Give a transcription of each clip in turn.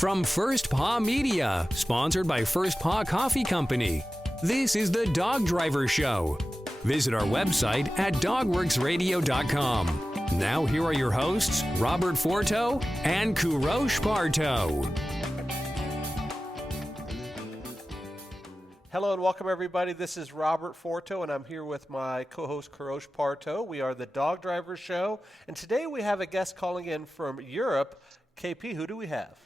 From First Paw Media, sponsored by First Paw Coffee Company, this is the Dog Driver Show. Visit our website at dogworksradio.com. Now here are your hosts, Robert Forto and Kourosh Partow. Hello and welcome everybody. This is Robert Forto and I'm here with my co-host Kourosh Partow. We are the Dog Driver Show, and today we have a guest calling in from Europe. KP, who do we have?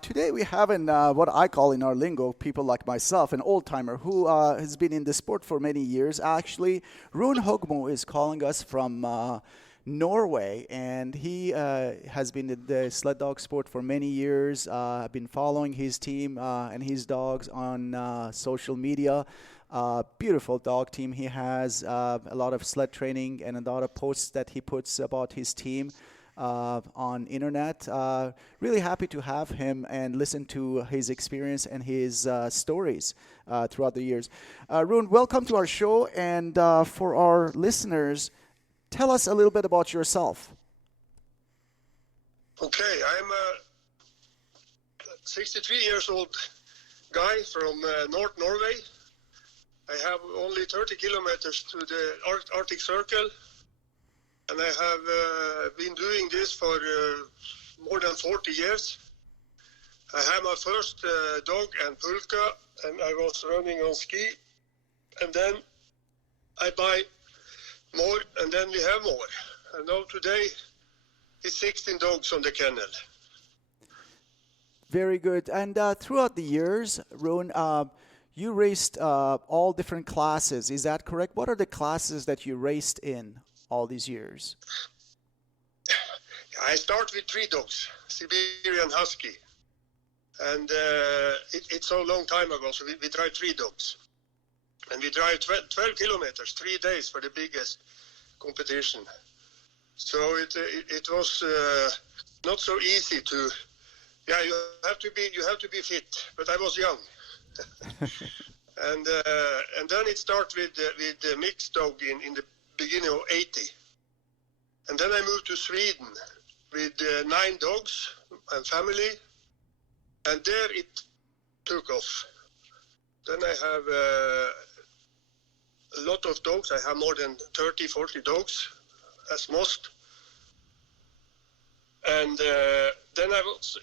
Today we have what I call in our lingo, people like myself, an old-timer who has been in the sport for many years. Actually, Rune Haugmo is calling us from Norway, and he has been in the sled dog sport for many years. I've been following his team and his dogs on social media. Beautiful dog team he has, a lot of sled training and a lot of posts that he puts about his team on internet. Really happy to have him and listen to his experience and his stories throughout the years. Roon, welcome to our show, and for our listeners, tell us a little bit about yourself. Okay, I'm a 63 years old guy from North Norway. I have only 30 kilometers to the Arctic Circle. And I have been doing this for more than 40 years. I had my first dog and pulka, and I was running on ski. And then I buy more, and then we have more. And now today, it's 16 dogs on the kennel. Very good. And throughout the years, Roon, you raced all different classes. Is that correct? What are the classes that you raced in all these years? I start with 3 dogs, Siberian Husky. And it's so long time ago, so we drive 3 dogs. And we drive 12 kilometers, 3 days for the biggest competition. So it was not so easy to, you have to be fit, but I was young. and then it started with the mixed dog in the beginning of 80. And then I moved to Sweden with 9 dogs and family, and there it took off. Then I have a lot of dogs. I have more than 30, 40 dogs as most. And then I was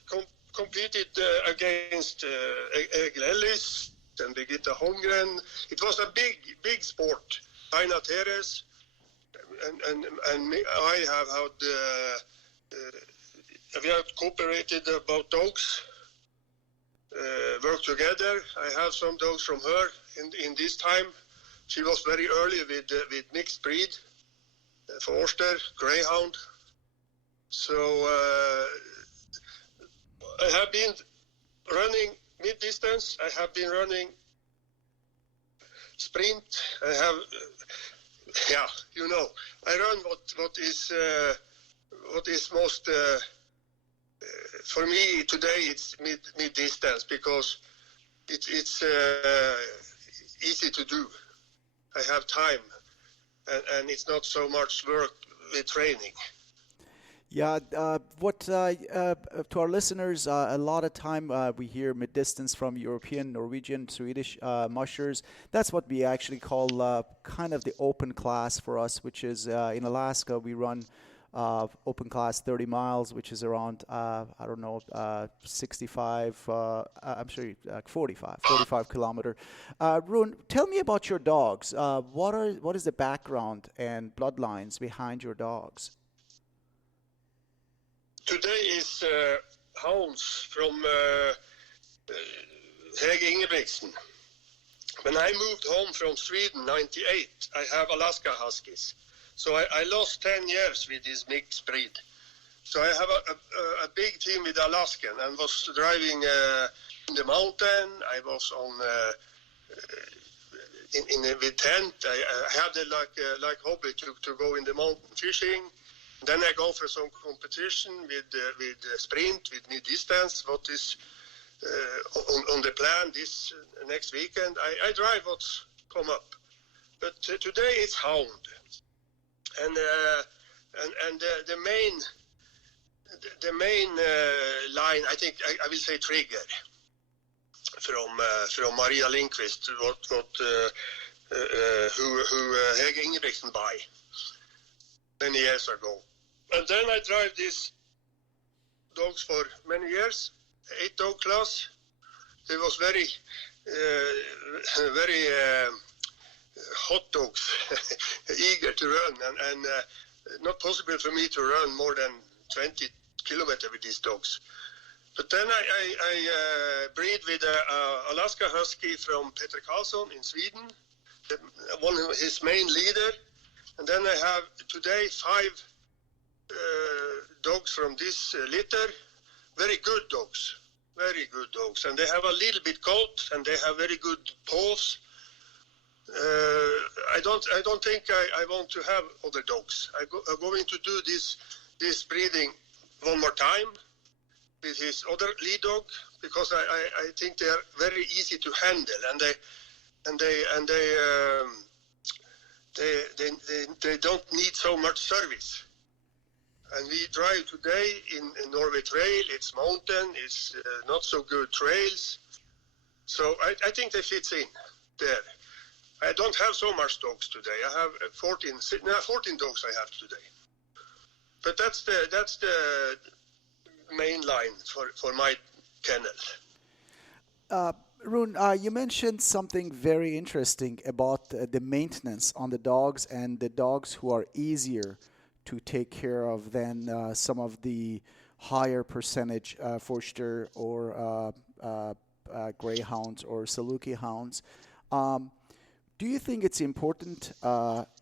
competed against Egil Ellis and Birgitta Holmgren. It was a big sport. Aina Teres. And me, I have had we have cooperated about dogs, work together. I have some dogs from her in this time. She was very early with mixed breed, Forster, Greyhound. So I have been running mid-distance. I have been running sprint. I have. I run what is most for me today. It's mid distance because it's easy to do. I have time, and it's not so much work with training. Yeah, to our listeners, a lot of time we hear mid-distance from European, Norwegian, Swedish mushers. That's what we actually call kind of the open class for us, which is in Alaska we run open class 30 miles, which is around, 65, 45 kilometer. Roon, tell me about your dogs. What is the background and bloodlines behind your dogs? Today is hounds from Hege Ingebrigtsen. When I moved home from Sweden, 98, I have Alaska Huskies. So I lost 10 years with this mixed breed. So I have a big team with Alaskan and was driving in the mountain. I was on with tent. I had like hobby to go in the mountain fishing. Then I go for some competition with sprint, with mid-distance, what is on the plan this next weekend. I drive what's come up. But today it's hound. And the main the main line, I think I will say trigger from Maria Lindqvist, who Hege Ingebrigtsen by many years ago. And then I drive these dogs for many years, 8-dog class. They was very hot dogs, eager to run, and not possible for me to run more than 20 kilometers with these dogs. But then I breed with an Alaska Husky from Peter Karlsson in Sweden, one of his main leader. And then I have today 5 dogs from this litter, very good dogs. And they have a little bit coat, and they have very good paws. I don't think I want to have other dogs. I'm going to do this breeding one more time with his other lead dog, because I think they are very easy to handle, and they don't need so much service. And we drive today in Norway Trail. It's mountain, it's not so good trails. So I think they fit in there. I don't have so much dogs today. I have 14 dogs I have today. But that's the main line for my kennel. Roon, you mentioned something very interesting about the maintenance on the dogs, and the dogs who are easier to take care of than some of the higher percentage Forster or Greyhounds or Saluki hounds. Do you think it's important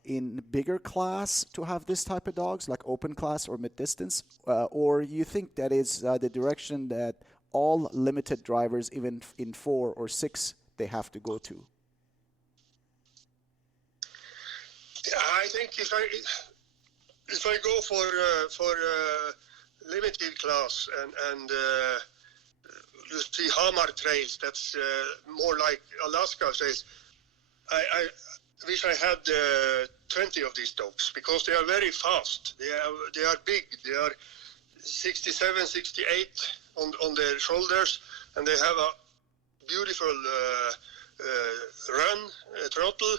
in bigger class to have this type of dogs, like open class or mid-distance? Or you think that is the direction that all limited drivers, even in 4 or 6, they have to go to? I think if I go for limited class and you see Hamar trails, that's more like Alaska trails. I wish I had 20 of these dogs, because they are very fast. They are big. They are 67, 68 on their shoulders, and they have a beautiful run throttle.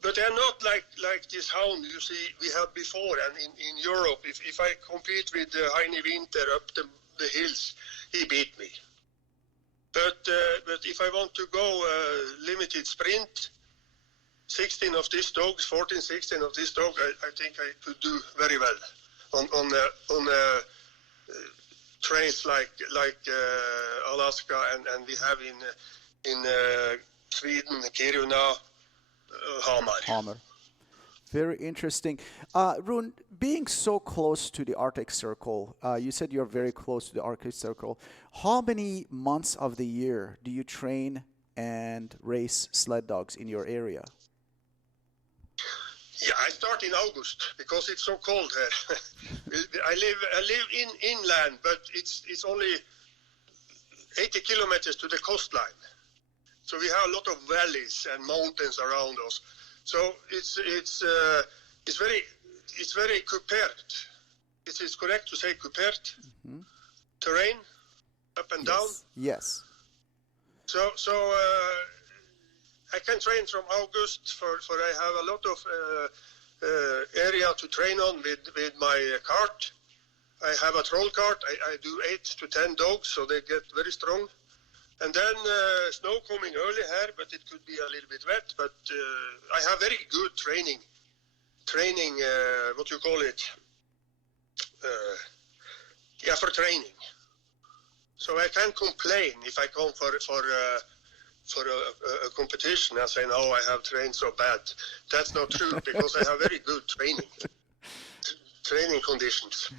But they are not like this hound you see we had before. And in Europe, if I compete with Heine Winter up the hills, he beat me. But if I want to go limited sprint, 16 of these dogs, 14, 16 of these dogs, I think I could do very well on trails like Alaska, and we have in Sweden, Kiruna, Hamar. Very interesting. Roon, being so close to the Arctic Circle, you said you're very close to the Arctic Circle. How many months of the year do you train and race sled dogs in your area? Yeah, I start in August because it's so cold here. I live inland, but it's only 80 kilometers to the coastline. So we have a lot of valleys and mountains around us. So it's very couperet. Is it correct to say couperet? Mm-hmm. Terrain, up and down. Yes. So I can train from August. For I have a lot of area to train on with my cart. I have a troll cart. I do 8 to 10 dogs, so they get very strong. And then snow coming early here, but it could be a little bit wet. But I have very good training. What you call it? For training. So I can't complain if I come for a competition and say, no, I have trained so bad. That's not true, because I have very good training conditions.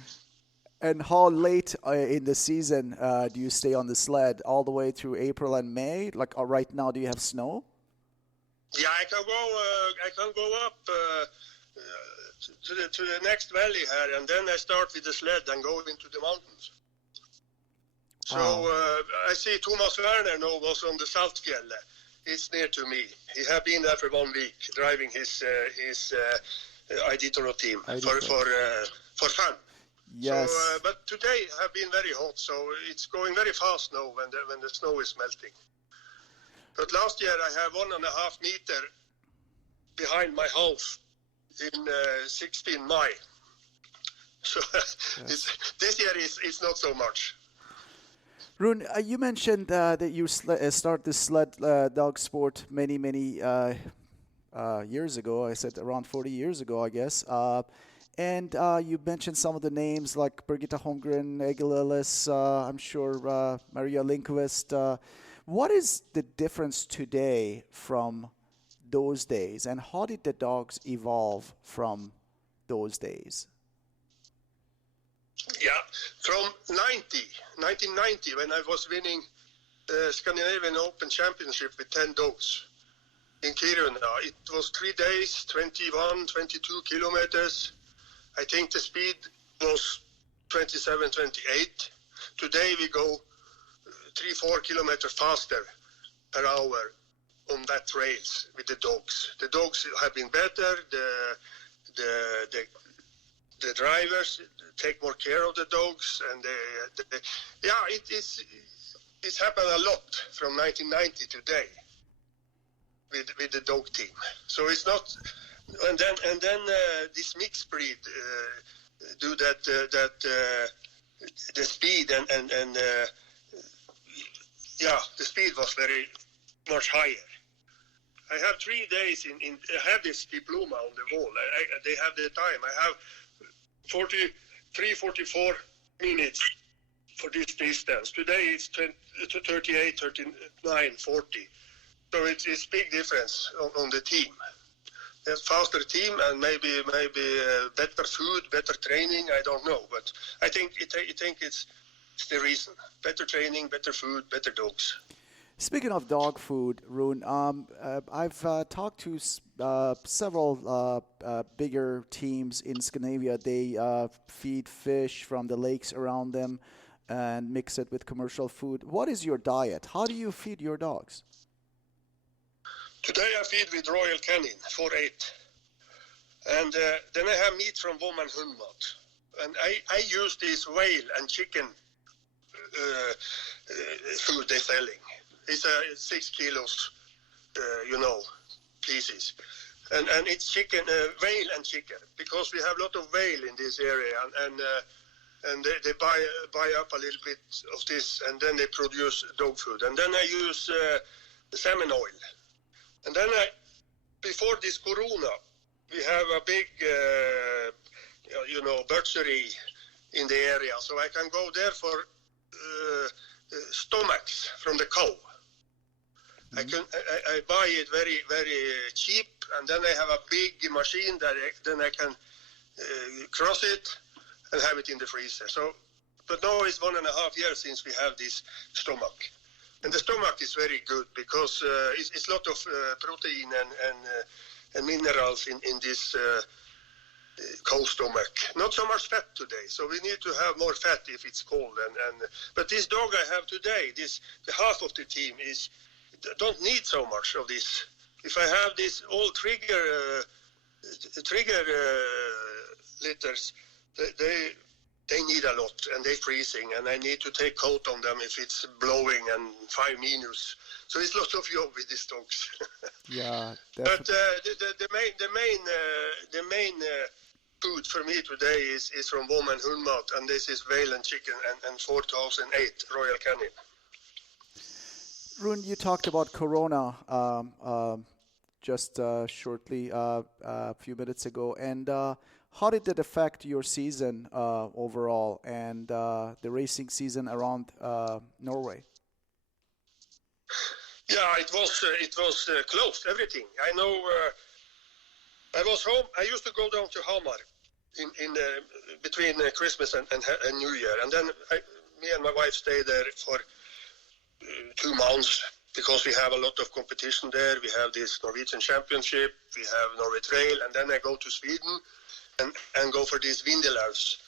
And how late in the season do you stay on the sled? All the way through April and May? Like right now, do you have snow? Yeah, I can go up to the next valley here, and then I start with the sled and go into the mountains. So I see Thomas Werner now was on the Saltfjellet. It's near to me. He has been there for 1 week, driving his Iditoro team for fun. Yes. So, but today have been very hot, so it's going very fast now when the snow is melting. But last year I have 1.5 meter behind my house in 16 May. So Yes. this year it's not so much. Roon, you mentioned that you started this sled dog sport many years ago. I said around 40 years ago, I guess. And you mentioned some of the names like Birgitta Holmgren, Egil Ellis, I'm sure Maria Lindqvist. What is the difference today from those days, and how did the dogs evolve from those days? Yeah, from 1990, when I was winning the Scandinavian Open Championship with 10 dogs in Kiruna. It was 3 days, 21, 22 kilometers. I think the speed was 27, 28. Today we go 3-4 kilometers faster per hour on that trails with the dogs. The dogs have been better. The drivers take more care of the dogs, and it's happened a lot from 1990 today with the dog team. So it's not, and then this mixed breed do that the speed and the speed was very much higher. I have 3 days I have this diploma on the wall. They have the time. I have 44 minutes for this distance. Today it's 38, 39, 40. So it's big difference on the team. There's faster team and maybe better food, better training. I don't know, but I think it's the reason. Better training, better food, better dogs. Speaking of dog food, Roon, I've talked to several bigger teams in Scandinavia. They feed fish from the lakes around them and mix it with commercial food. What is your diet? How do you feed your dogs? Today I feed with Royal Canin, 4-8. And then I have meat from Woman Hundmat. And I use this whale and chicken food they're selling. It's 6 kilos, pieces. And it's chicken, whale and chicken, because we have a lot of whale in this area, and they buy up a little bit of this, and then they produce dog food. And then I use salmon oil. And then before this corona, we have a big, butchery in the area, so I can go there for stomachs from the cow. I buy it very, very cheap, and then I have a big machine that then I can cross it and have it in the freezer. So, but now it's 1.5 years since we have this stomach, and the stomach is very good because it's a lot of protein and minerals in this cow stomach. Not so much fat today, so we need to have more fat if it's cold. But this dog I have today, the half of the team don't need so much of this. If I have this all trigger litters, they need a lot, and they're freezing, and I need to take coat on them if it's blowing and 5 minus. So it's a lot of job with these dogs. Yeah, but the main food for me today is from Woman Hundmat, and this is whale and chicken and 4008 Royal Canin. Roon, you talked about Corona just shortly a few minutes ago, and how did that affect your season overall and the racing season around Norway? Yeah, it was closed, everything. I know. I was home. I used to go down to Hamar in between Christmas and New Year, and then me and my wife stayed there for 2 months because we have a lot of competition there. We have this Norwegian Championship, we have Norway Trail, and then I go to Sweden and go for this Vindelaus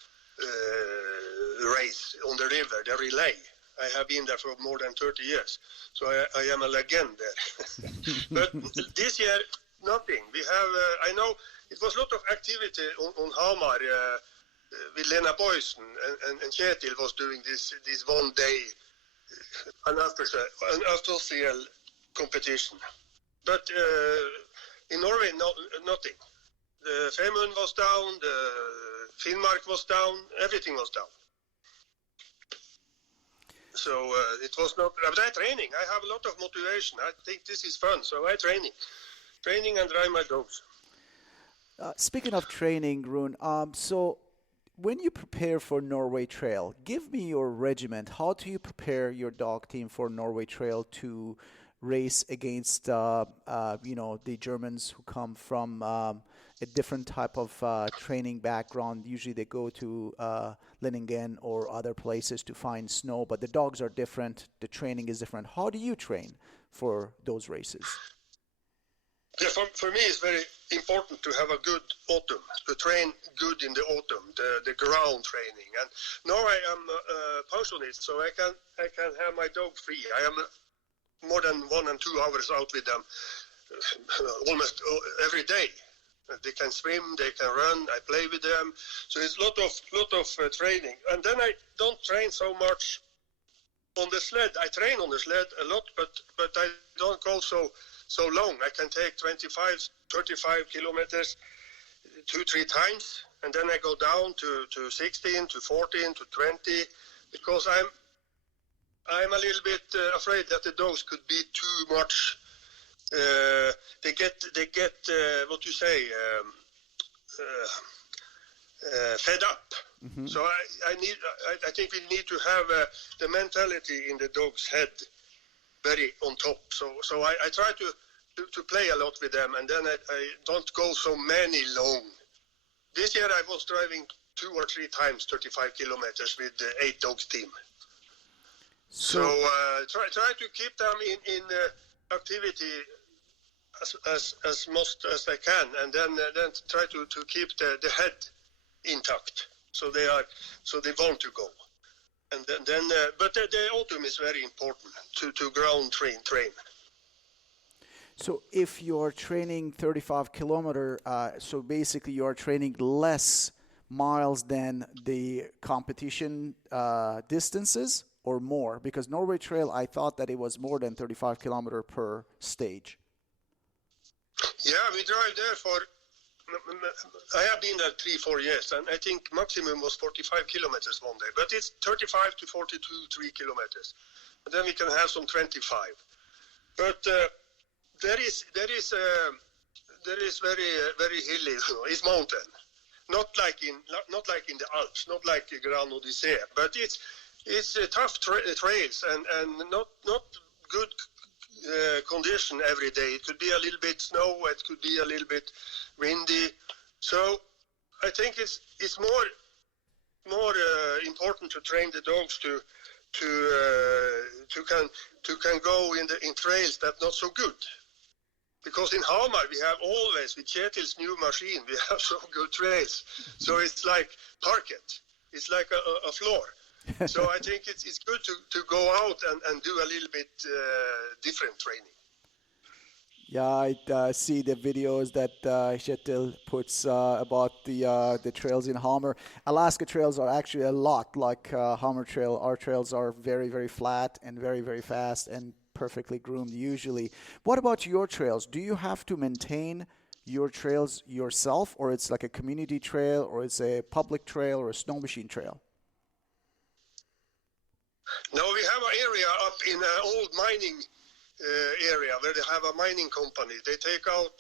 race on the river, the relay. I have been there for more than 30 years, so I am a legend there. But this year, nothing. We have, I know, it was a lot of activity on Hamar with Lena Boysen and Kjetil was doing this one day unofficial competition. But in Norway, nothing. The Femund was down, the Finnmark was down, everything was down. So it was not. But I training. I have a lot of motivation. I think this is fun. So I training and drive my dogs. Speaking of training, Roon, so when you prepare for Norway Trail, give me your regiment. How do you prepare your dog team for Norway Trail to race against, the Germans who come from a different type of training background? Usually they go to Lillingen or other places to find snow, but the dogs are different. The training is different. How do you train for those races? Yeah, for me, it's very important to have a good autumn, to train good in the autumn, the ground training. And now I am a pensionist, so I can have my dog free. I am more than 1 and 2 hours out with them almost every day. They can swim, they can run, I play with them. So it's a lot of training. And then I don't train so much on the sled. I train on the sled a lot, but I don't go so long. I can take 25, 35 kilometers 2-3 times, and then I go down to 16, to 14, to 20, because I'm a little bit afraid that the dogs could be too much. They get what you say, fed up. Mm-hmm. So I think we need to have the mentality in the dog's head very on top. So I try to play a lot with them, and then I don't go so many long. This year I was driving 2 or 3 times 35 kilometers with the 8 dogs team. So try to keep them in activity as much as I can, and then try to keep the head intact, so they want to go. And then but the autumn is very important to ground train. So if you're training 35 kilometer, so basically you're training less miles than the competition distances, or more? Because Norway Trail, I thought that it was more than 35 kilometer per stage. Yeah, we drive there for, I have been there 3-4 years, and I think maximum was 45 kilometers one day, but it's 35 to 42, 3 kilometers. And then we can have some 25. But there is very, very hilly, it's mountain. Not like in the Alps, not like Gran Odyssée, but it's tough trails and not good condition every day. It could be a little bit snow, it could be a little bit windy. So I think it's more important to train the dogs to can go in trails that not so good. Because in Hamar we have always, with Kjetil's new machine, we have so good trails. So it's like parquet. It's like a floor. So I think it's good to go out and do a little bit different training. Yeah, I see the videos that Kjetil puts about the trails in Hamar. Alaska trails are actually a lot like Hamar Trail. Our trails are very, very flat and very, very fast and perfectly groomed usually. What about your trails? Do you have to maintain your trails yourself, or it's like a community trail, or it's a public trail, or a snow machine trail? No, we have an area up in an old mining area where they have a mining company. They take out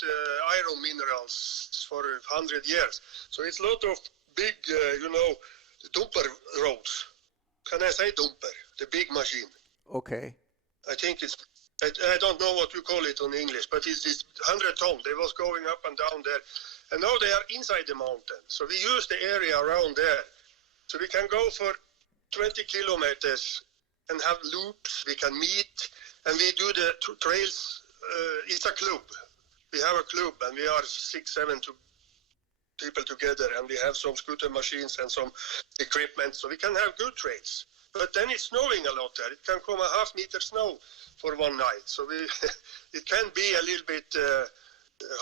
iron minerals for 100 years. So it's a lot of big, dumper roads. Can I say dumper? The big machine. Okay. I think I don't know what you call it in English, but it's this 100 ton. They was going up and down there. And now they are inside the mountain. So we use the area around there. So we can go for 20 kilometers and have loops. We can meet, and we do the trails. It's a club. We have a club, and we are 6-7 people together, and we have some scooter machines and some equipment, so we can have good trails. But then it's snowing a lot there. It can come a half-meter snow for one night, so it can be a little bit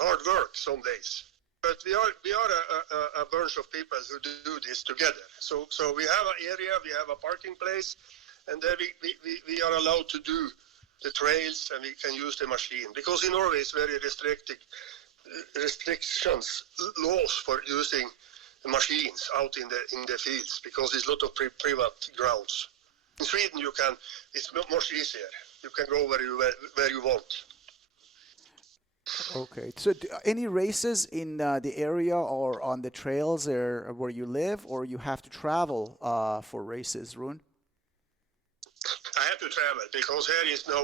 hard work some days. but we are a bunch of people who do this together. So we have an area, we have a parking place, and there we are allowed to do the trails, and we can use the machine. Because in Norway it's very restrictions, laws for using machines out in the fields, because there's a lot of private grounds. In Sweden it's much easier. You can go where you want. Okay. So any races in the area or on the trails where you live, or you have to travel for races, Roon? I have to travel because here is no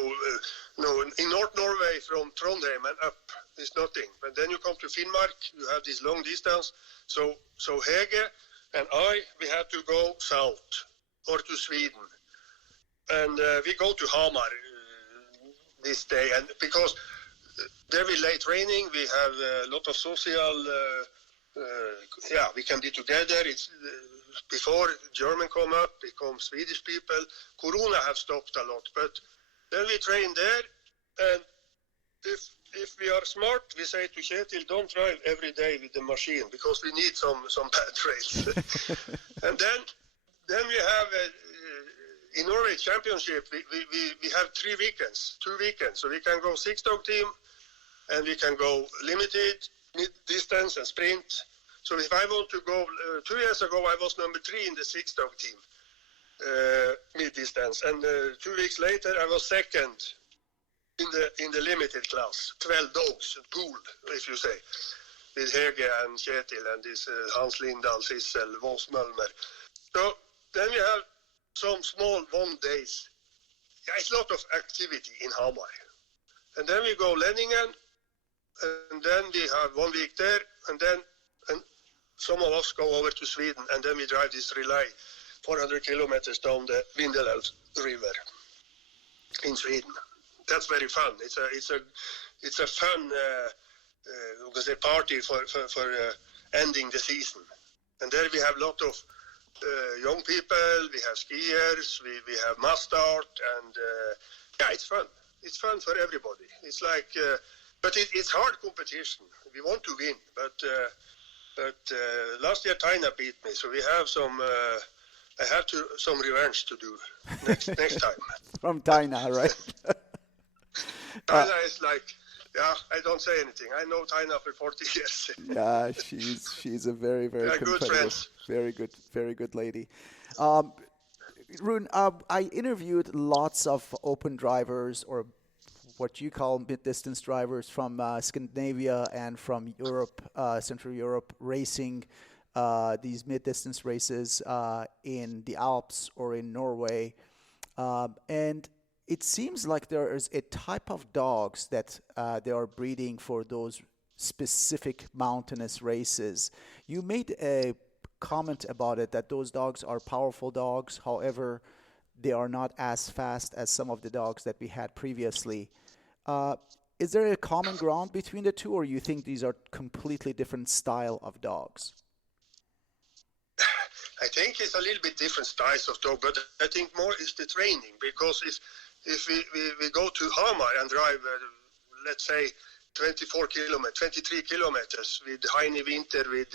in North Norway from Trondheim and up is nothing. But then you come to Finnmark, you have this long distance. So Hege and we have to go south or to Sweden, and we go to Hamar this day, and because there we lay training, we have a lot of social. We can be together. It's before German come up, become Swedish people. Corona have stopped a lot, but then we train there, and if we are smart, we say to Kjetil, don't drive every day with the machine because we need some bad trails. And then we have in Norway Championship we have 2 weekends, so we can go 6-dog team, and we can go limited, mid-distance, and sprint. So if I want to go, 2 years ago I was number 3 in the 6-dog team, mid-distance, and 2 weeks later I was second in the limited class, 12 dogs, pool, if you say, with Hege and Kjetil and this Hans Lindahl, Sissel, Vos Mølmer. So then we have some small 1 days. It's a lot of activity in Hamar. And then we go Lenningen, and then we have 1 week there, and some of us go over to Sweden, and then we drive this relay 400 kilometers down the Vindelälv River in Sweden. That's very fun. It's a fun party for ending the season. And there we have a lot of young people. We have skiers. We have mastart, and it's fun. It's fun for everybody. It's like, but it's hard competition. We want to win, but last year Taina beat me, so we have some. I have some revenge to do next time. From Taina, right? Taina is like, I don't say anything. I know Taina for 40 years. Yeah, she's a very, very good friends. Very good lady. Roon, I interviewed lots of open drivers, or what you call mid-distance drivers, from Scandinavia and from Europe, Central Europe, racing these mid-distance races in the Alps or in Norway. And it seems like there is a type of dogs that they are breeding for those specific mountainous races. You made a comment about it, that those dogs are powerful dogs. However, they are not as fast as some of the dogs that we had previously. Is there a common ground between the two, or you think these are completely different style of dogs? I think it's a little bit different styles of dog, but I think more is the training, because if we go to Hamar and drive, let's say, 23 kilometers with Heine Winter, with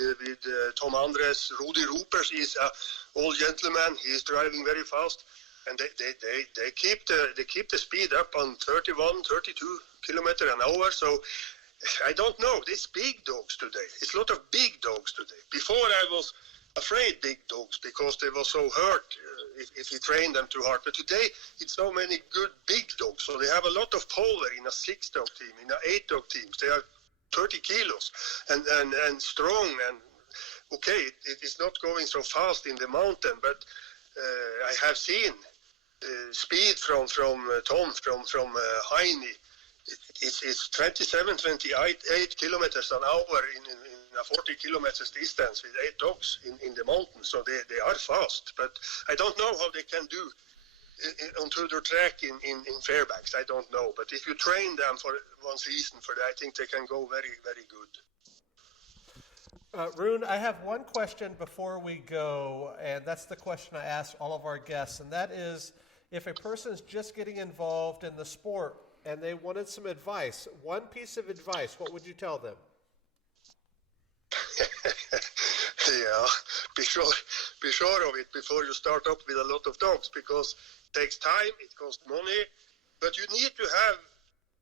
Tom Andres, Rudi Roepers is an old gentleman. He is driving very fast, and they keep the speed up on 31, 32 kilometers an hour. So I don't know. These big dogs today. It's a lot of big dogs today. Before I was afraid big dogs because they were so hurt if you train them too hard. But today it's so many good big dogs. So they have a lot of power in a 6-dog team, in a 8-dog team. They are 30 kilos and strong. And okay, it is not going so fast in the mountain, but I have seen speed from Tom, from Heine. It's 27, 28 kilometers an hour in a 40 kilometers distance with 8 dogs in the mountains. So they are fast, but I don't know how they can do on Tudor track in Fairbanks. I don't know, but if you train them for 1 season for that, I think they can go very, very good. Roon, I have one question before we go, and that's the question I ask all of our guests, and that is, if a person is just getting involved in the sport and they wanted some advice, one piece of advice, what would you tell them? Yeah, be sure of it before you start up with a lot of dogs, because it takes time, it costs money, but you need to have.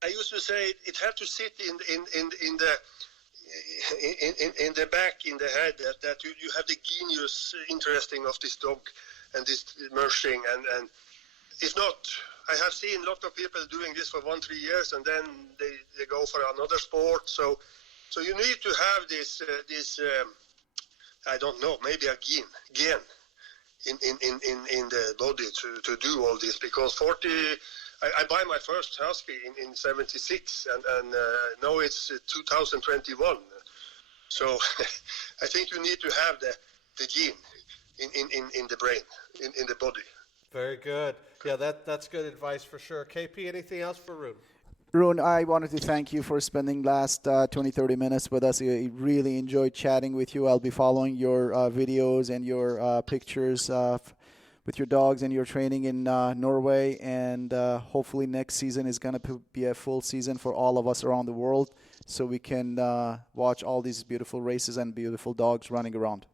I used to say it had to sit in the back, in the head, that you have the genius interesting of this dog and this mushing, and if not, I have seen a lot of people doing this for 1-3 years, and then they go for another sport. So you need to have this I don't know, maybe a gen in the body to do all this, because 40. I buy my first husky in 76, and now it's 2021. So I think you need to have the gene in the brain, in the body. Very good. Yeah, that's good advice for sure. KP, anything else for Roon? Roon, I wanted to thank you for spending last 20-30 minutes with us. I really enjoyed chatting with you. I'll be following your videos and your pictures with your dogs and your training in Norway, and hopefully next season is going to be a full season for all of us around the world, so we can watch all these beautiful races and beautiful dogs running around.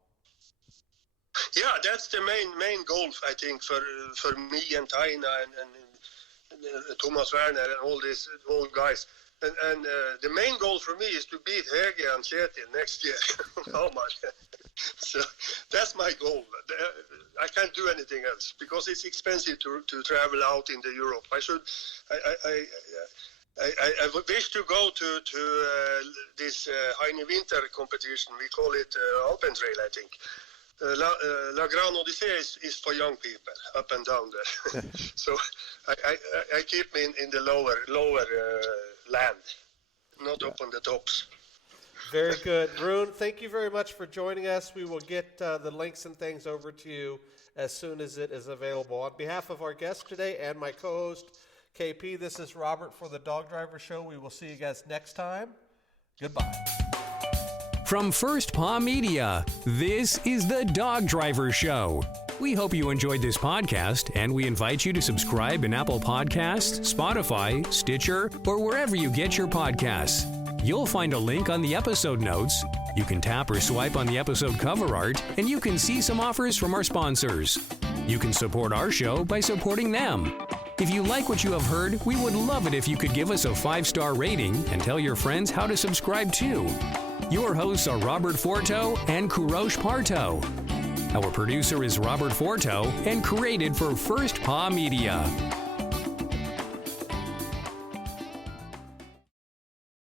Yeah, that's the main goal, I think, for me and Taina and Thomas Werner and all these old guys. And the main goal for me is to beat Hege and Kjetil next year. How much? So that's my goal. I can't do anything else, because it's expensive to travel out in the Europe. I wish to go to this Heine Winter competition. We call it Alpentrail, I think. La Grande Odyssée is for young people, up and down there. So I keep me in the lower land, not up on the tops. Very good. Roon, thank you very much for joining us. We will get the links and things over to you as soon as it is available. On behalf of our guest today and my co-host, KP, this is Robert for the Dog Driver Show. We will see you guys next time. Goodbye. From First Paw Media, this is the Dog Driver Show. We hope you enjoyed this podcast, and we invite you to subscribe in Apple Podcasts, Spotify, Stitcher, or wherever you get your podcasts. You'll find a link on the episode notes. You can tap or swipe on the episode cover art, and you can see some offers from our sponsors. You can support our show by supporting them. If you like what you have heard, we would love it if you could give us a 5-star rating and tell your friends how to subscribe too. Your hosts are Robert Forto and Kourosh Partow. Our producer is Robert Forto and created for First Paw Media.